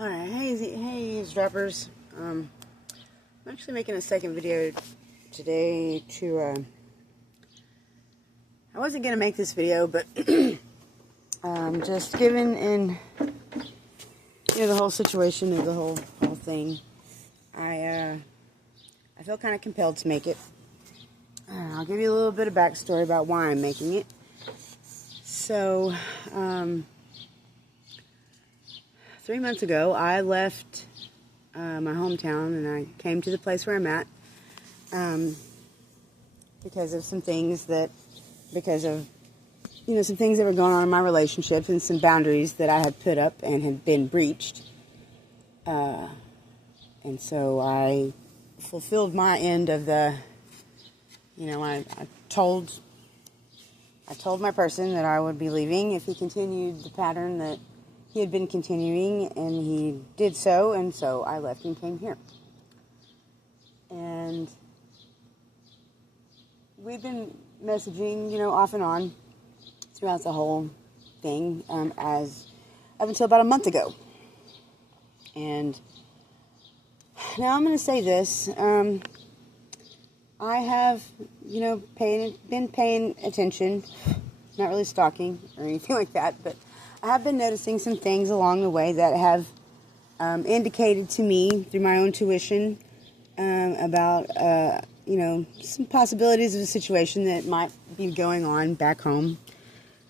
Alright, hey eavesdroppers. I'm actually making a second video today to, I wasn't going to make this video, but just given in, the whole situation of the whole thing, I feel kind of compelled to make it. I'll give you a little bit of backstory about why I'm making it. So, 3 months ago, I left my hometown and I came to the place where I'm at because of some things that were going on in my relationship and some boundaries that I had put up and had been breached. And so I fulfilled my end of the, I told my person that I would be leaving if he continued the pattern that he had been continuing, and he did so, and so I left and came here. And we've been messaging, off and on throughout the whole thing, as up until about a month ago. And now I'm going to say this. I have, been paying attention, not really stalking or anything like that, but I have been noticing some things along the way that have indicated to me through my own tuition about, some possibilities of a situation that might be going on back home,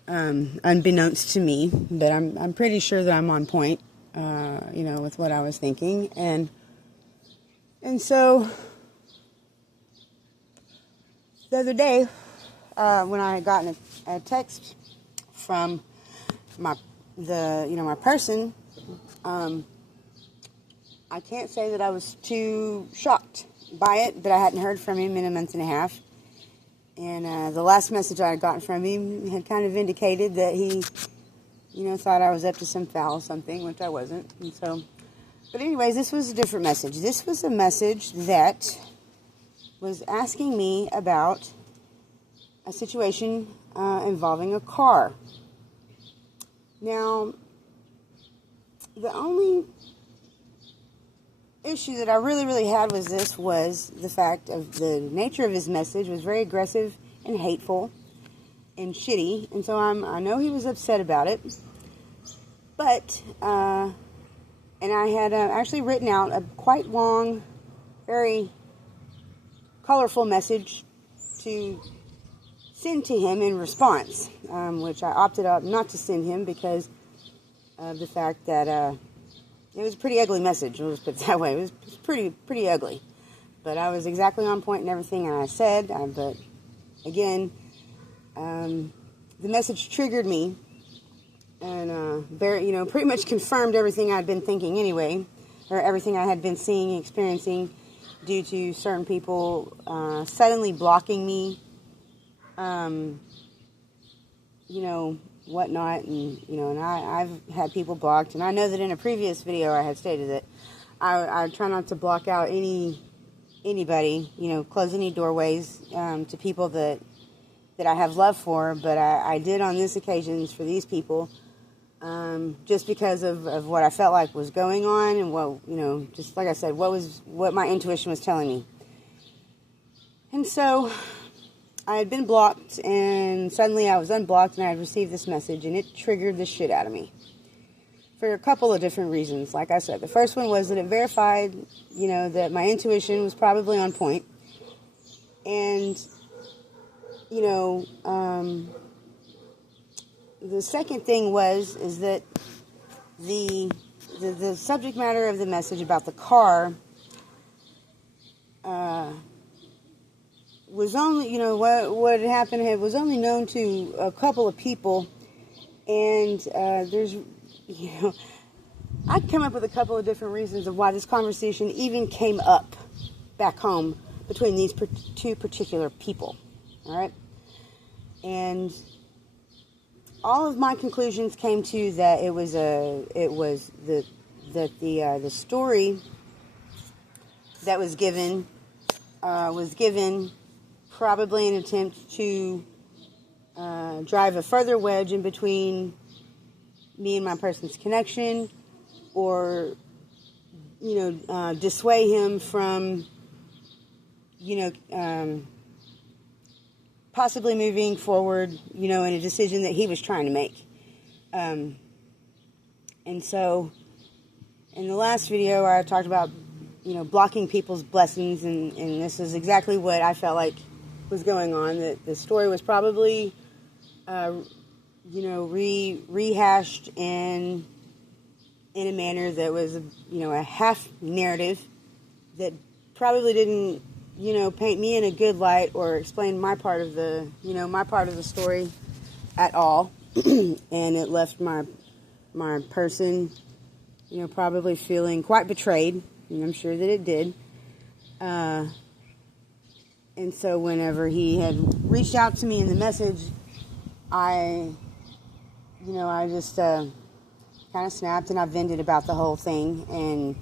unbeknownst to me. But I'm pretty sure that I'm on point, with what I was thinking. And so the other day, when I had gotten a text from my person, I can't say that I was too shocked by it, but I hadn't heard from him in a month and a half. And the last message I had gotten from him had kind of indicated that he, thought I was up to some foul something, which I wasn't. And so, but anyways, this was a different message. This was a message that was asking me about a situation involving a car. Now, the only issue that I really had was the fact of the nature of his message was very aggressive and hateful and shitty, and so I know he was upset about it. But and I had actually written out a quite long, very colorful message to send to him in response, which I opted out not to send him because of the fact that it was a pretty ugly message. We'll just put it that way. It was pretty ugly. But I was exactly on point in everything I said. But again, the message triggered me and pretty much confirmed everything I'd been thinking anyway, or everything I had been seeing and experiencing due to certain people suddenly blocking me. Whatnot, and I've had people blocked, and I know that in a previous video I had stated that I try not to block out anybody, close any doorways to people that I have love for, but I did on this occasion for these people, just because of what I felt like was going on, and what, just like I said, what my intuition was telling me. And so I had been blocked, and suddenly I was unblocked, and I had received this message, and it triggered the shit out of me for a couple of different reasons. Like I said, the first one was that it verified, that my intuition was probably on point, and, the second thing is that the subject matter of the message about the car was only, what had happened, it was only known to a couple of people, and there's, I'd come up with a couple of different reasons of why this conversation even came up back home between these two particular people, all right? And all of my conclusions came to that it was the story that was given probably an attempt to drive a further wedge in between me and my person's connection, or, dissuade him from, possibly moving forward, in a decision that he was trying to make. And so, in the last video, I talked about, blocking people's blessings, and this is exactly what I felt like was going on. That the story was probably, rehashed in a manner that was, a half narrative that probably didn't, paint me in a good light or explain my part of the, story at all. And it left my person, probably feeling quite betrayed, and I'm sure that it did. And so whenever he had reached out to me in the message, I just kind of snapped and I vented about the whole thing. And,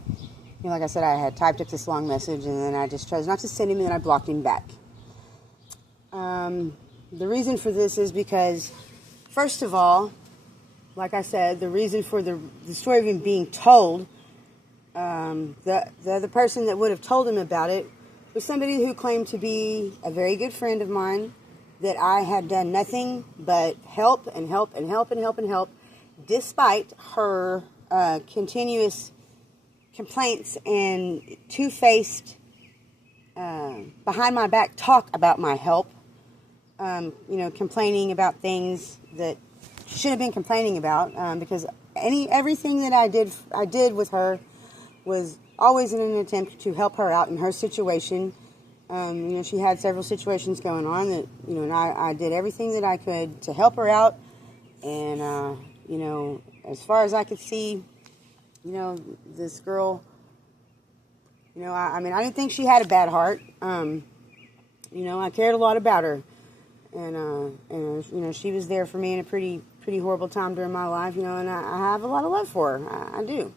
like I said, I had typed up this long message, and then I just chose not to send him, and then I blocked him back. The reason for this is because, first of all, like I said, the reason for the story of him being told, the person that would have told him about it was somebody who claimed to be a very good friend of mine, that I had done nothing but help and help and help and help and help, despite her continuous complaints and two-faced, behind my back talk about my help, complaining about things that she should have been complaining about, because everything that I did with her was always in an attempt to help her out in her situation. She had several situations going on that, and I did everything that I could to help her out. And, as far as I could see, this girl, I didn't think she had a bad heart. I cared a lot about her. And she was there for me in a pretty horrible time during my life, and I have a lot of love for her. I do.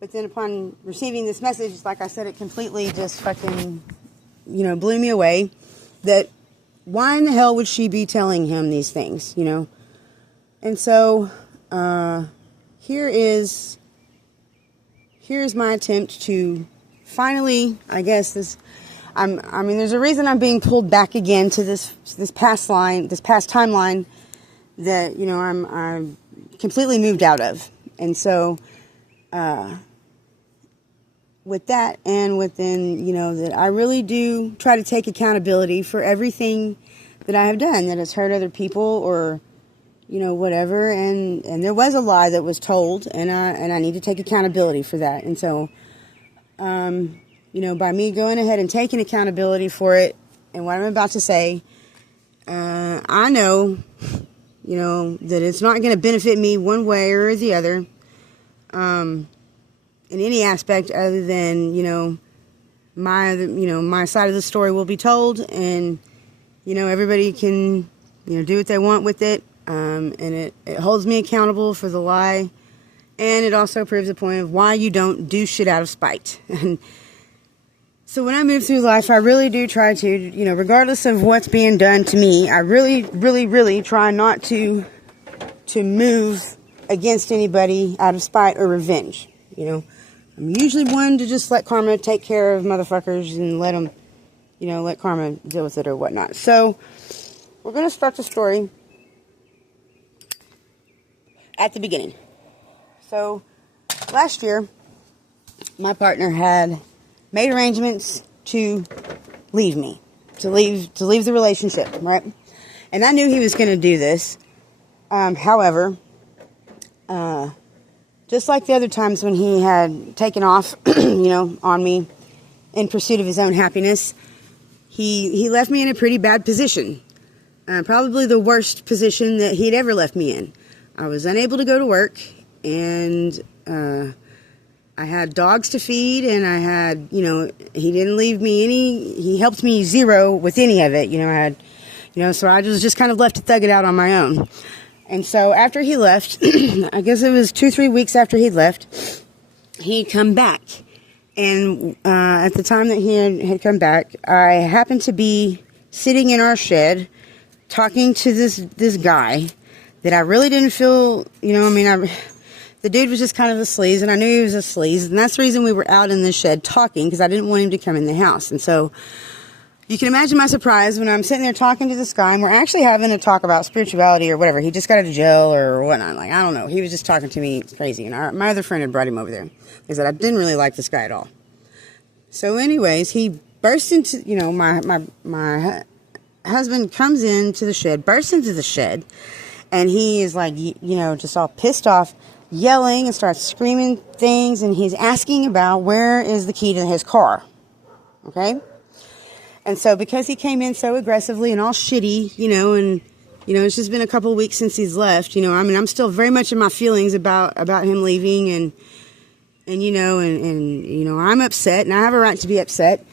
But then upon receiving this message, like I said, it completely just fucking, blew me away. That why in the hell would she be telling him these things, And so, here's my attempt to finally, I guess there's a reason I'm being pulled back again to this past timeline that, I'm completely moved out of. And so, with that, and within, that I really do try to take accountability for everything that I have done that has hurt other people, or, whatever. And there was a lie that was told, and I need to take accountability for that. And so, by me going ahead and taking accountability for it and what I'm about to say, I know, that it's not going to benefit me one way or the other, in any aspect other than, my side of the story will be told, and, everybody can, do what they want with it. And it holds me accountable for the lie, and it also proves the point of why you don't do shit out of spite. And so when I move through life, I really do try to, regardless of what's being done to me, I really, really, really try not to move against anybody out of spite or revenge. I'm usually one to just let karma take care of motherfuckers and let them, let karma deal with it or whatnot. So we're going to start the story at the beginning. So last year, my partner had made arrangements to leave me, to leave the relationship, right? And I knew he was going to do this. However, just like the other times when he had taken off, on me in pursuit of his own happiness, he left me in a pretty bad position. Probably the worst position that he'd ever left me in. I was unable to go to work, and I had dogs to feed, and I had, he didn't leave me he helped me zero with any of it. I had, so I was just kind of left to thug it out on my own. And so after he left, I guess it was 2-3 weeks after he'd left, he'd come back. And at the time that he had come back, I happened to be sitting in our shed talking to this guy that I really didn't feel, The dude was just kind of a sleaze, and I knew he was a sleaze, and that's the reason we were out in the shed talking, because I didn't want him to come in the house. And so you can imagine my surprise when I'm sitting there talking to this guy, and we're actually having a talk about spirituality or whatever. He just got out of jail or whatnot. Like, I don't know. He was just talking to me crazy, and my other friend had brought him over there. He said, I didn't really like this guy at all. So anyways, he burst into, you know, my husband comes into the shed, bursts into the shed, and he is like, you know, just all pissed off, yelling and starts screaming things, and he's asking about where is the key to his car. Okay? And so because he came in so aggressively and all shitty, you know, and, you know, it's just been a couple of weeks since he's left, you know, I mean, I'm still very much in my feelings about him leaving, and you know, and you know, I'm upset, and I have a right to be upset.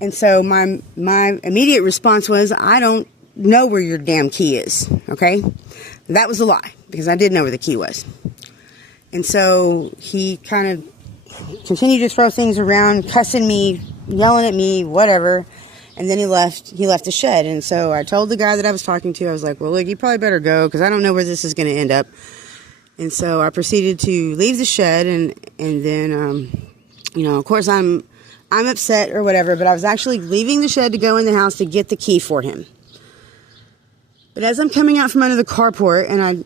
And so my immediate response was, I don't know where your damn key is, okay? That was a lie, because I did know where the key was. And so he kind of continued to throw things around, cussing me, yelling at me, whatever. And then he left the shed. And so I told the guy that I was talking to, I was like, well, look, you probably better go, because I don't know where this is going to end up. And so I proceeded to leave the shed, and then, you know, of course I'm upset or whatever, but I was actually leaving the shed to go in the house to get the key for him. But as I'm coming out from under the carport, and I'm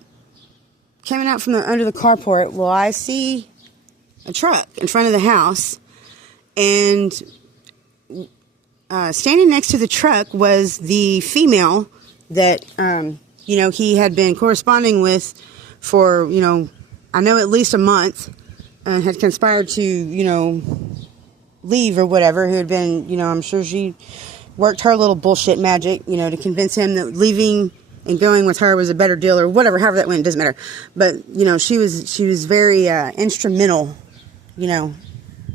coming out from under the carport, well, I see a truck in front of the house, and standing next to the truck was the female that, you know, he had been corresponding with for, you know, I know at least a month, had conspired to, you know, leave or whatever, who had been, you know, I'm sure she worked her little bullshit magic, you know, to convince him that leaving and going with her was a better deal or whatever, however that went, it doesn't matter. But, you know, she was very instrumental, you know,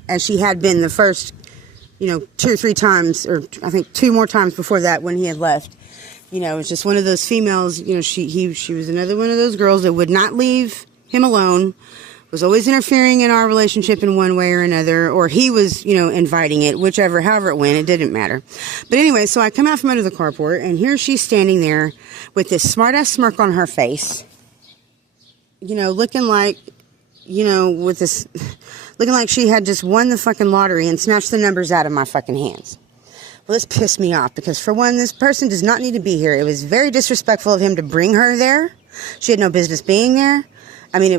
as she had been the first, you know, 2 or 3 times, or I think 2 more times before that when he had left. You know, it was just one of those females, you know, she was another one of those girls that would not leave him alone, was always interfering in our relationship in one way or another, or he was, you know, inviting it, however it went, it didn't matter. But anyway, so I come out from under the carport, and here she's standing there with this smart-ass smirk on her face, you know, looking like, you know, looking like she had just won the fucking lottery and snatched the numbers out of my fucking hands. Well, this pissed me off, because for one, this person does not need to be here. It was very disrespectful of him to bring her there. She had no business being there. I mean,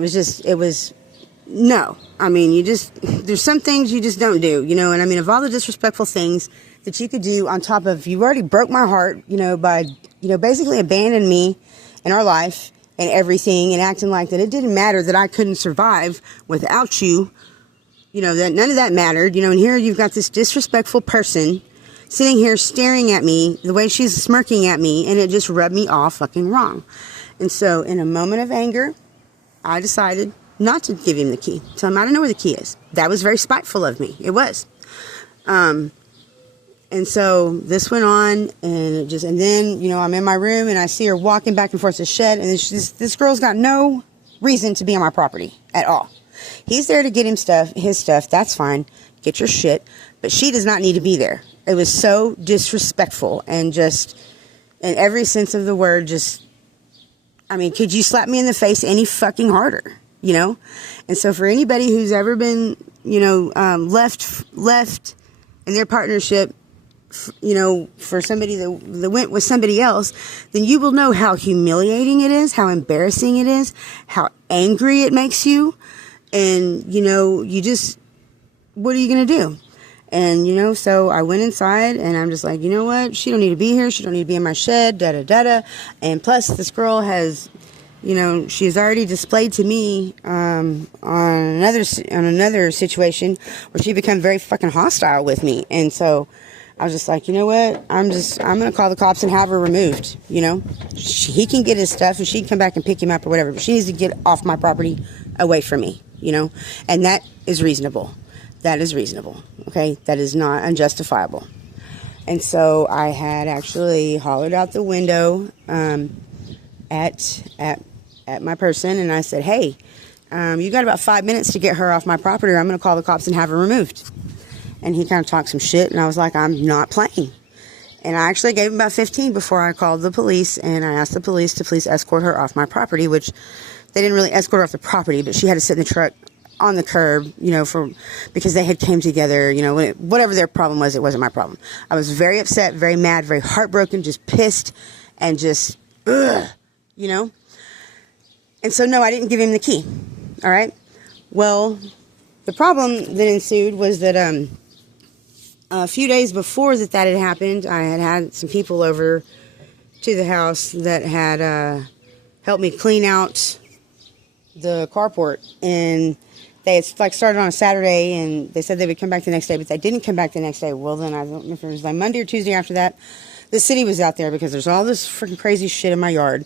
no. I mean, there's some things you just don't do, you know, and I mean, of all the disrespectful things that you could do on top of, you already broke my heart, you know, by, you know, basically abandoning me in our life and everything, and acting like that it didn't matter, that I couldn't survive without you, you know, that none of that mattered, you know, and here you've got this disrespectful person sitting here staring at me the way she's smirking at me, and it just rubbed me all fucking wrong. And so in a moment of anger, I decided not to give him the key. Tell him I don't know where the key is. That was very spiteful of me. It was. And so this went on, and then, you know, I'm in my room, and I see her walking back and forth to the shed, and this girl's got no reason to be on my property at all. He's there to get his stuff. That's fine. Get your shit. But she does not need to be there. It was so disrespectful, and just, in every sense of the word, just, I mean, could you slap me in the face any fucking harder, you know? And so for anybody who's ever been, you know, left in their partnership, you know, for somebody that went with somebody else, then you will know how humiliating it is, how embarrassing it is, how angry it makes you. And, you know, what are you going to do? And, you know, so I went inside, and I'm just like, you know what? She don't need to be here. She don't need to be in my shed, da-da-da-da. And plus, this girl has, you know, she's already displayed to me on another situation where she became very fucking hostile with me. And so I was just like, you know what? I'm going to call the cops and have her removed, you know? He can get his stuff, and she can come back and pick him up or whatever. But she needs to get off my property, away from me, you know? And that is reasonable. That is reasonable, okay? That is not unjustifiable. And so I had actually hollered out the window at my person, and I said, hey, you got about 5 minutes to get her off my property, or I'm going to call the cops and have her removed. And he kind of talked some shit, and I was like, I'm not playing. And I actually gave him about 15 before I called the police, and I asked the police to please escort her off my property, which They didn't really escort her off the property, but she had to sit in the truck on the curb, because they had came together, whatever their problem was, it wasn't my problem. I was very upset, very mad, very heartbroken, just pissed, and just, ugh, And so, no, I didn't give him the key, all right? Well, the problem that ensued was that a few days before that had happened, I had some people over to the house that had helped me clean out the carport, and they had started on a Saturday, and they said they would come back the next day, but they didn't come back the next day. Well, then I don't know if it was Monday or Tuesday after that. The city was out there because there's all this freaking crazy shit in my yard,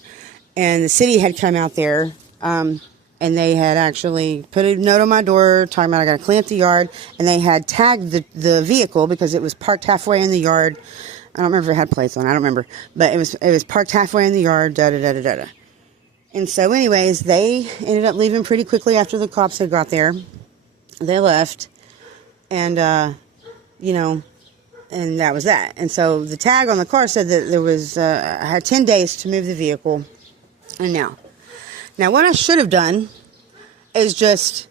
and the city had come out there, and they had actually put a note on my door talking about I got to clean up the yard, and they had tagged the vehicle because it was parked halfway in the yard. I don't remember if it had plates on. I don't remember, but it was parked halfway in the yard. Da da da da da da. And so anyways, they ended up leaving pretty quickly after the cops had got there. They left, and, and that was that. And so the tag on the car said that there was, I had 10 days to move the vehicle. And now what I should have done is just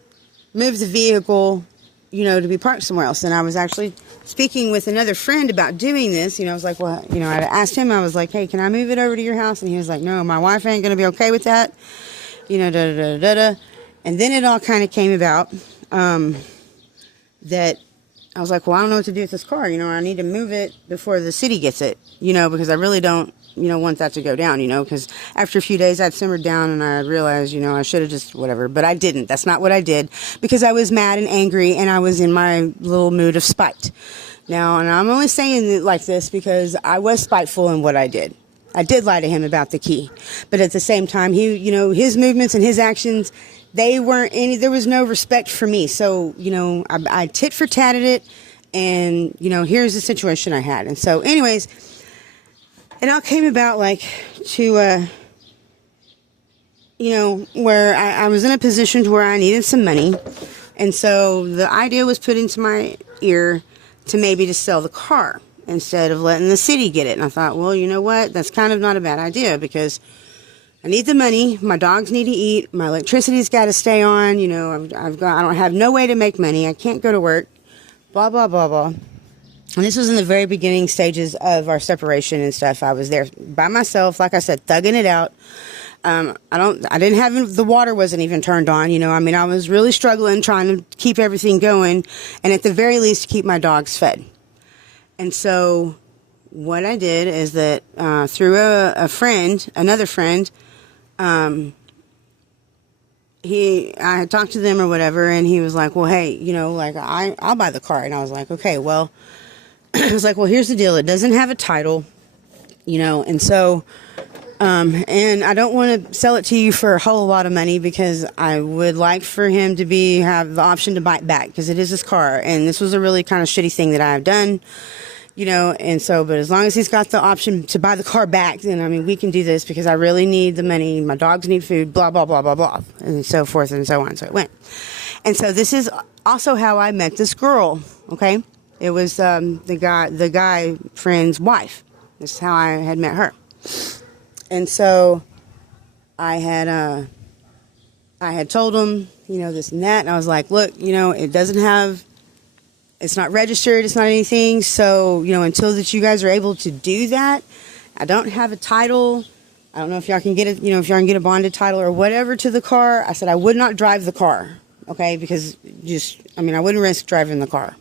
move the vehicle, to be parked somewhere else. And I was actually speaking with another friend about doing this. I was like, well, I asked him, I was like, hey, can I move it over to your house? And he was like, no, my wife ain't going to be okay with that. Da da da da da. And then it all kind of came about that I was like, well, I don't know what to do with this car. I need to move it before the city gets it, because I really don't, want that to go down, because after a few days I'd simmered down and I realized, I should have just whatever, but I didn't. That's not what I did, because I was mad and angry and I was in my little mood of spite. Now, and I'm only saying it like this because I was spiteful in what I did. I did lie to him about the key, but at the same time, he, his movements and his actions, there was no respect for me. So, I tit for tatted it, and, here's the situation I had. And so anyways, it all came about to, where I was in a position to where I needed some money. And so the idea was put into my ear to maybe to sell the car instead of letting the city get it. And I thought, well, you know what? That's kind of not a bad idea, because I need the money. My dogs need to eat. My electricity's got to stay on. I don't have no way to make money. I can't go to work. Blah, blah, blah, blah. And this was in the very beginning stages of our separation and stuff. I was there by myself, like I said, thugging it out. The water wasn't even turned on, I was really struggling, trying to keep everything going, and at the very least, keep my dogs fed. And so what I did is that, through another friend, I had talked to them or whatever, and he was like, well, hey, I'll buy the car. And I was like, okay, well, I was like, well, here's the deal. It doesn't have a title, and so, and I don't want to sell it to you for a whole lot of money, because I would like for him to have the option to buy it back, because it is his car. And this was a really kind of shitty thing that I've done, and so, but as long as he's got the option to buy the car back, then, we can do this, because I really need the money. My dogs need food, blah, blah, blah, blah, blah, and so forth and so on. So it went. And so this is also how I met this girl. Okay. It was, the guy friend's wife. This is how I had met her. And so I had told him, this and that. And I was like, look, it's not registered. It's not anything. So, until that you guys are able to do that, I don't have a title. I don't know if y'all can get it, if y'all can get a bonded title or whatever to the car. I said, I would not drive the car. Okay. Because I wouldn't risk driving the car.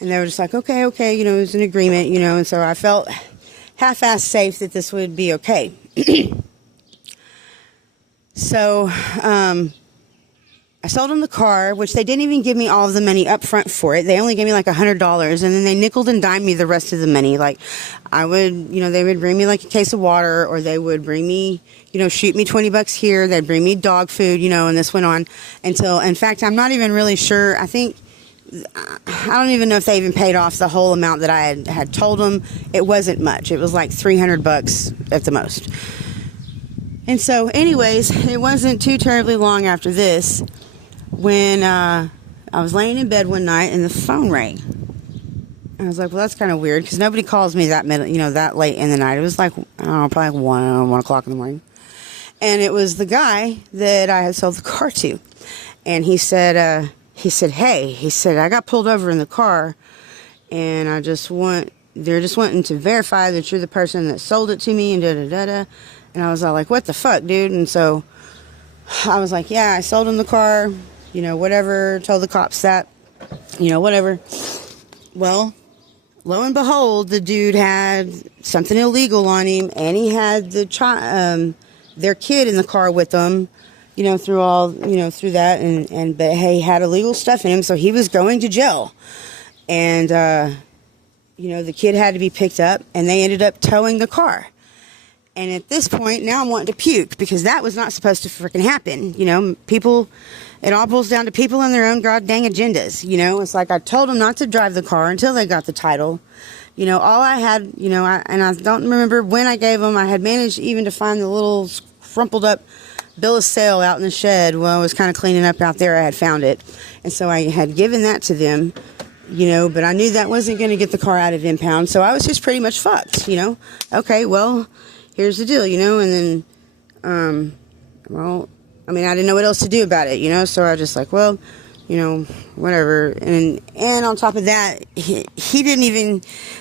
And they were just like, okay, it was an agreement, and so I felt half-assed safe that this would be okay. So, I sold them the car, which they didn't even give me all of the money up front for it. They only gave me like $100, and then they nickeled and dimed me the rest of the money. Like, they would bring me like a case of water, or they would bring me, shoot me $20 here. They'd bring me dog food, and this went on until, in fact, I'm not even really sure. I don't even know if they even paid off the whole amount that I had told them. It wasn't much. It was like $300 at the most. And so, anyways, it wasn't too terribly long after this when I was laying in bed one night and the phone rang. I was like, well, that's kind of weird, because nobody calls me that late in the night. It was like, I don't know, probably like 1 o'clock in the morning. And it was the guy that I had sold the car to. And he said, hey, he said, I got pulled over in the car, and they're just wanting to verify that you're the person that sold it to me, and da-da-da-da. And I was all like, what the fuck, dude? And so I was like, yeah, I sold him the car, whatever, told the cops that, whatever. Well, lo and behold, the dude had something illegal on him, and he had their kid in the car with them, through that, but he had illegal stuff in him, so he was going to jail. And, the kid had to be picked up, and they ended up towing the car. And at this point, now I'm wanting to puke, because that was not supposed to freaking happen. People, it all boils down to people and their own god dang agendas. It's like I told them not to drive the car until they got the title. All I had, and I don't remember when I gave them, I had managed even to find the little crumpled up bill of sale out in the shed. Well, I was kind of cleaning up out there. I had found it. And so I had given that to them, but I knew that wasn't going to get the car out of impound. So I was just pretty much fucked, Okay, well, here's the deal, and then, I didn't know what else to do about it, so I was just like, well, whatever. And on top of that,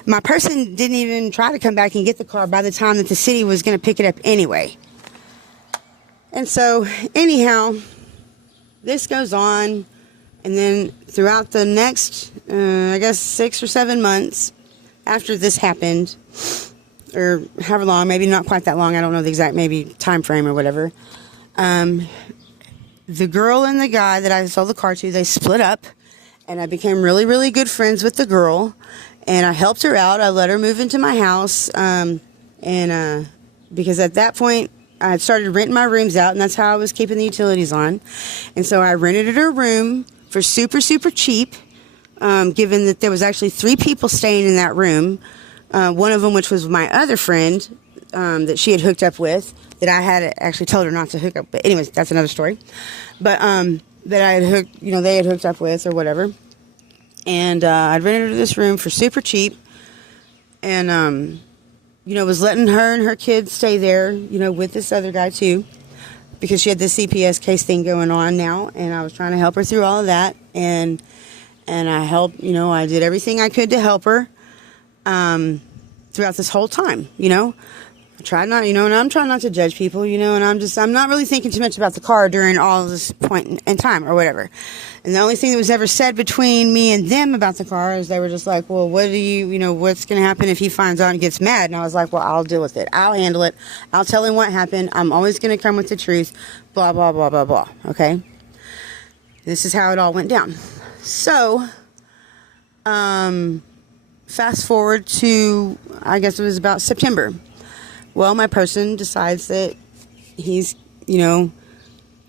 my person didn't even try to come back and get the car by the time that the city was going to pick it up anyway. And so, anyhow, this goes on, and then throughout the next, 6 or 7 months after this happened, or however long, maybe not quite that long, I don't know the exact maybe time frame or whatever, the girl and the guy that I sold the car to, they split up, and I became really, really good friends with the girl, and I helped her out. I let her move into my house, because at that point, I had started renting my rooms out, and that's how I was keeping the utilities on. And so I rented her room for super, super cheap, given that there was actually 3 people staying in that room. One of them, which was my other friend that she had hooked up with, that I had actually told her not to hook up. But anyways, that's another story. But that I had hooked, they had hooked up with or whatever. And I'd rented her this room for super cheap, and was letting her and her kids stay there, with this other guy too, because she had this CPS case thing going on now, and I was trying to help her through all of that, and I helped, I did everything I could to help her throughout this whole time, I tried not, and I'm trying not to judge people, and I'm not really thinking too much about the car during all this point in time or whatever. And the only thing that was ever said between me and them about the car is they were just like, well, what do what's going to happen if he finds out and gets mad? And I was like, well, I'll deal with it. I'll handle it. I'll tell him what happened. I'm always going to come with the truth, blah, blah, blah, blah, blah. Okay. This is how it all went down. So, fast forward to, I guess it was about September. Well, my person decides that he's, he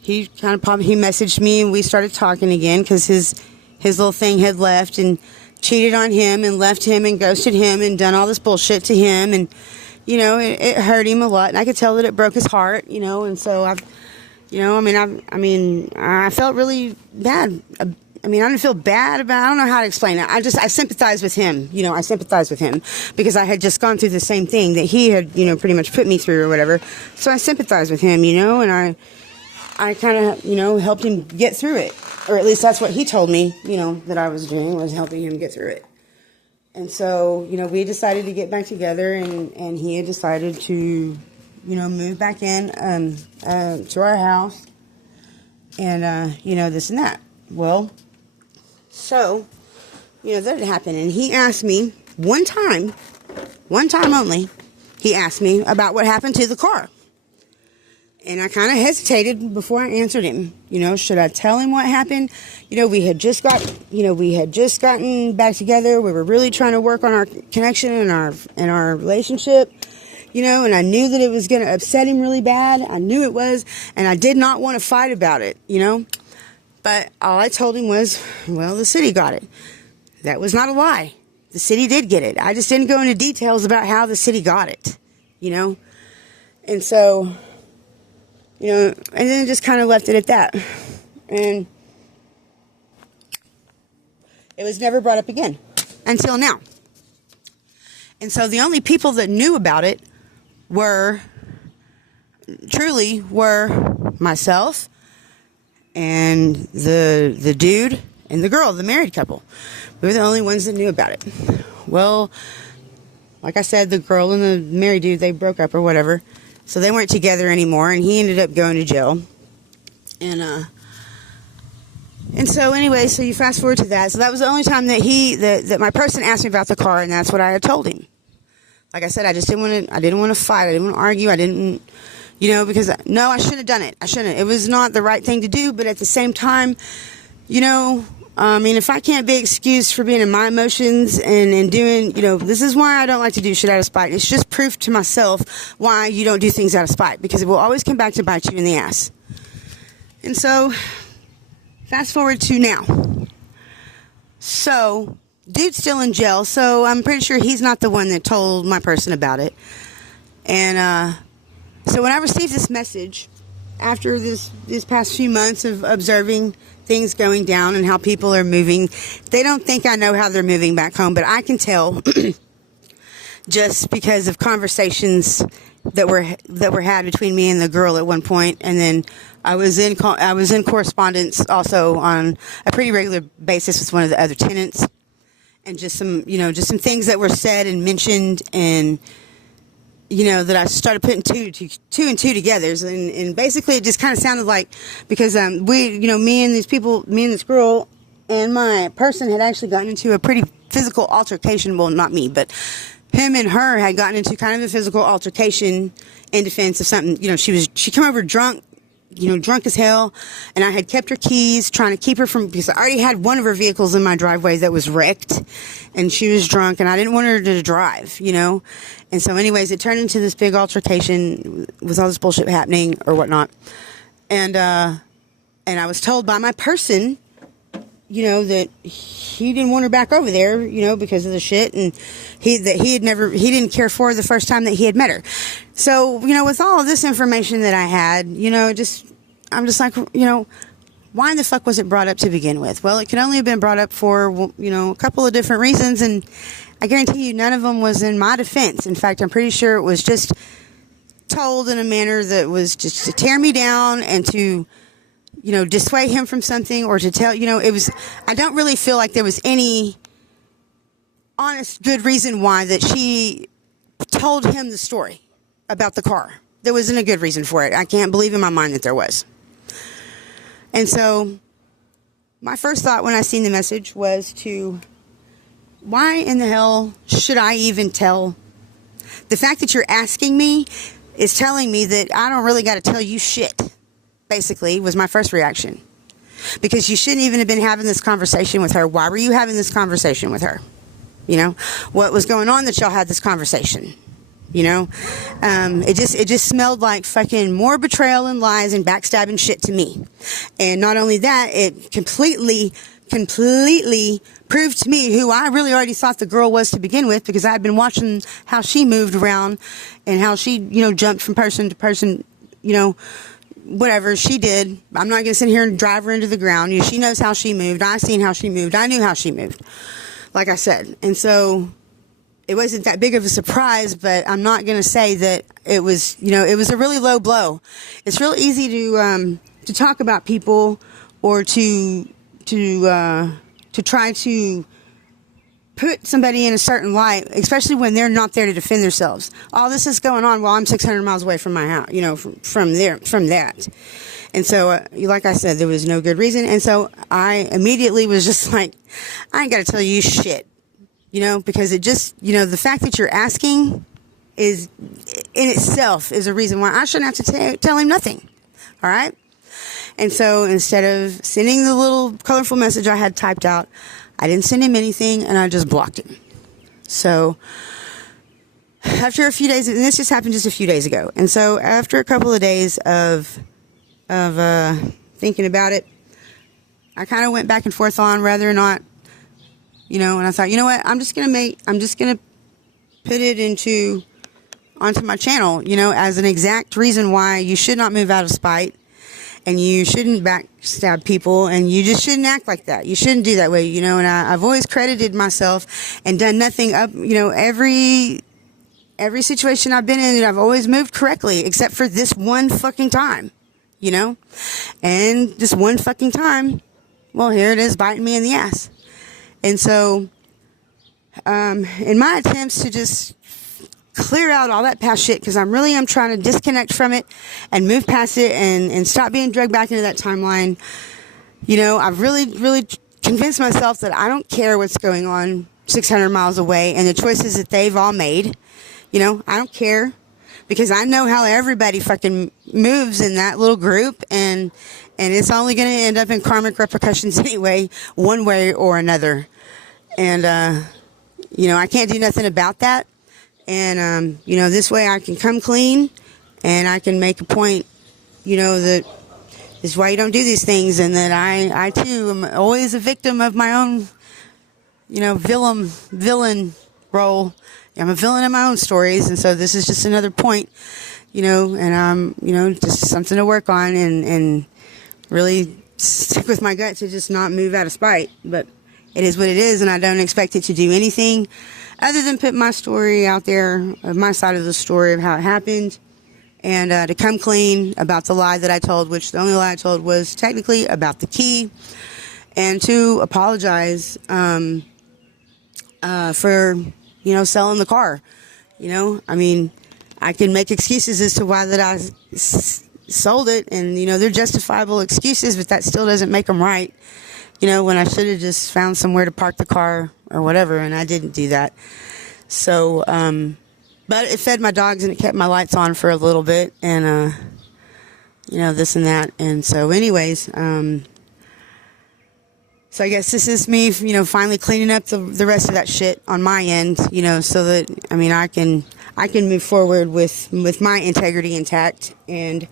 messaged me, and we started talking again, because his little thing had left and cheated on him and left him and ghosted him and done all this bullshit to him, and it hurt him a lot, and I could tell that it broke his heart, and so I felt really bad. I didn't feel bad about, I don't know how to explain it. I sympathize with him. I sympathize with him because I had just gone through the same thing that he had, pretty much put me through or whatever. So I sympathize with him, and I kind of, helped him get through it. Or at least that's what he told me, that I was doing, was helping him get through it. And so, we decided to get back together, and he had decided to, move back in to our house and, this and that. Well, so, that had happened, and he asked me one time only, he asked me about what happened to the car. And I kind of hesitated before I answered him. Should I tell him what happened? We had just gotten back together. We were really trying to work on our connection and our relationship. And I knew that it was going to upset him really bad. I knew it was, and I did not want to fight about it, But all I told him was, well, the city got it. That was not a lie. The city did get it. I just didn't go into details about how the city got it, And so, and then just kind of left it at that. And it was never brought up again until now. And so the only people that knew about it were, truly were myself and the dude and the girl, the married couple. We were the only ones that knew about it. Well, like I said, the girl and the married dude, they broke up or whatever. So they weren't together anymore, and he ended up going to jail. And so anyway, so you fast forward to that. So that was the only time that that my person asked me about the car, and that's what I had told him. Like I said, I didn't want to fight. I didn't want to argue. I didn't, because no, I shouldn't have done it. I shouldn't. It was not the right thing to do, but at the same time, if I can't be excused for being in my emotions and doing, this is why I don't like to do shit out of spite. It's just proof to myself why you don't do things out of spite, because it will always come back to bite you in the ass. And so, fast forward to now. So, dude's still in jail, so I'm pretty sure he's not the one that told my person about it. And, so when I received this message, after these past few months of observing things going down and how people are moving, they don't think I know how they're moving back home, but I can tell just because of conversations that were had between me and the girl at one point, and then I was in correspondence also on a pretty regular basis with one of the other tenants, and just some things that were said and mentioned, and that I started putting two and two together, and basically it just kind of sounded like, because me and this girl and my person had actually gotten into a pretty physical altercation. Well, not me, but him and her had gotten into kind of a physical altercation in defense of something. She came over drunk, drunk as hell, and I had kept her keys, trying to keep her from, because I already had one of her vehicles in my driveway that was wrecked, and she was drunk, and I didn't want her to drive, and so anyways, it turned into this big altercation with all this bullshit happening or whatnot, and I was told by my person, that he didn't want her back over there, because of the shit, and he didn't care for her the first time that he had met her. So, with all of this information that I had, I'm just like, why in the fuck was it brought up to begin with? Well, it could only have been brought up for, a couple of different reasons, and I guarantee you none of them was in my defense. In fact, I'm pretty sure it was just told in a manner that was just to tear me down and to, dissuade him from something, or to tell, I don't really feel like there was any honest, good reason why that she told him the story about the car. There wasn't a good reason for it. I can't believe in my mind that there was. And so, my first thought when I seen the message was why in the hell should I even tell? The fact that you're asking me is telling me that I don't really got to tell you shit, basically, was my first reaction. Because you shouldn't even have been having this conversation with her. Why were you having this conversation with her? What was going on that y'all had this conversation? It just smelled like fucking more betrayal and lies and backstabbing shit to me. And not only that, it completely proved to me who I really already thought the girl was to begin with, because I had been watching how she moved around and how she, jumped from person to person, whatever she did. I'm not going to sit here and drive her into the ground. She knows how she moved. I seen how she moved. I knew how she moved, like I said. And so it wasn't that big of a surprise, but I'm not going to say that it was, it was a really low blow. It's real easy to talk about people, or to try to put somebody in a certain light, especially when they're not there to defend themselves. All this is going on while I'm 600 miles away from my house, from that. And so, like I said, there was no good reason. And so I immediately was just like, I ain't got to tell you shit, because it just, the fact that you're asking is in itself is a reason why I shouldn't have to tell him nothing. All right. And so instead of sending the little colorful message I had typed out, I didn't send him anything, and I just blocked him. So after a few days, and this just happened just a few days ago, and so after a couple of days of thinking about it, I kind of went back and forth on whether or not, and I thought, you know what, I'm just gonna put it onto my channel, as an exact reason why you should not move out of spite. And you shouldn't backstab people, and you just shouldn't act like that. You shouldn't do that way, and I've always credited myself and done nothing up, every every situation I've been in, I've always moved correctly, except for this one fucking time, you know? And this one fucking time, well, here it is biting me in the ass. And so, in my attempts to just clear out all that past shit, because I'm trying to disconnect from it and move past it and stop being dragged back into that timeline, you know, I've really convinced myself that I don't care what's going on 600 miles away and the choices that they've all made. You know, I don't care, because I know how everybody fucking moves in that little group, and it's only going to end up in karmic repercussions anyway, one way or another. And, you know, I can't do nothing about that. And, you know, this way I can come clean and I can make a point, you know, that this is why you don't do these things, and that I too am always a victim of my own, you know, villain role. I'm a villain in my own stories, and so this is just another point, you know, and you know, just something to work on and really stick with my gut to just not move out of spite. But it is what it is, and I don't expect it to do anything other than put my story out there, my side of the story of how it happened, and to come clean about the lie that I told, which the only lie I told was technically about the key, and to apologize for, you know, selling the car. You know, I mean, I can make excuses as to why that I sold it, and, you know, they're justifiable excuses, but that still doesn't make them right. You know, when I should have just found somewhere to park the car or whatever, and I didn't do that. So, but it fed my dogs and it kept my lights on for a little bit, and, you know, this and that. And so anyways, so I guess this is me, you know, finally cleaning up the rest of that shit on my end, you know, so that, I mean, I can move forward with my integrity intact, and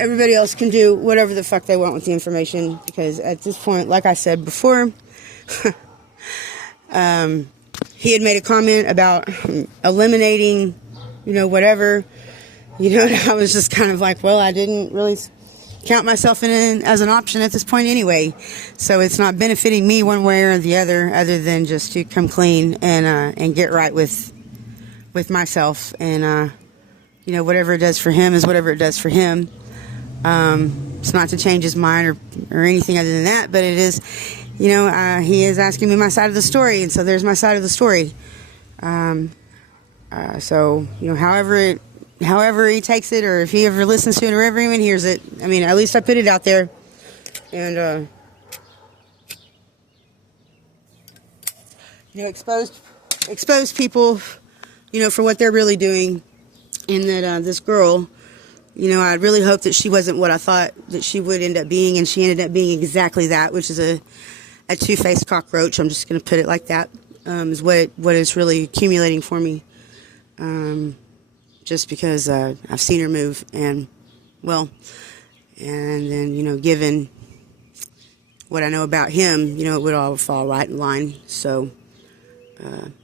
everybody else can do whatever the fuck they want with the information, because at this point, like I said before, he had made a comment about eliminating, you know, whatever, you know, and I was just kind of like, well, I didn't really count myself in as an option at this point anyway, so it's not benefiting me one way or the other than just to come clean and get right with myself, and you know, whatever it does for him is whatever it does for him. It's not to change his mind or anything other than that, but it is, you know, he is asking me my side of the story, and so there's my side of the story. So, you know, however he takes it, or if he ever listens to it, or ever even hears it, I mean, at least I put it out there, and, you know, expose people, you know, for what they're really doing, and that, this girl, you know, I really hope that she wasn't what I thought that she would end up being, and she ended up being exactly that, which is a two-faced cockroach. I'm just going to put it like that, is what is really accumulating for me, just because I've seen her move, and, well, and then, you know, given what I know about him, you know, it would all fall right in line. So,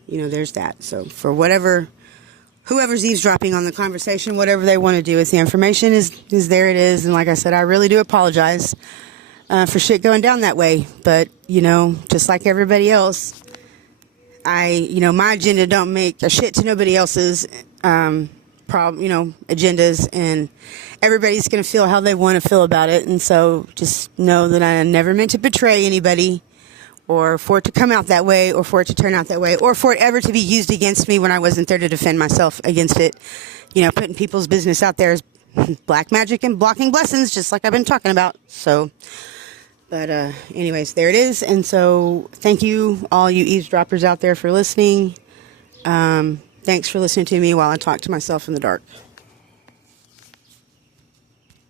you know, there's that. So for whoever's eavesdropping on the conversation, whatever they want to do with the information is there it is. And like I said, I really do apologize for shit going down that way. But, you know, just like everybody else, you know, my agenda don't make a shit to nobody else's you know, agendas, and everybody's going to feel how they want to feel about it. And so just know that I never meant to betray anybody, or for it to come out that way, or for it to turn out that way, or for it ever to be used against me when I wasn't there to defend myself against it. You know, putting people's business out there is black magic and blocking blessings, just like I've been talking about. So, but anyways, there it is. And so thank you, all you eavesdroppers out there, for listening. Thanks for listening to me while I talk to myself in the dark.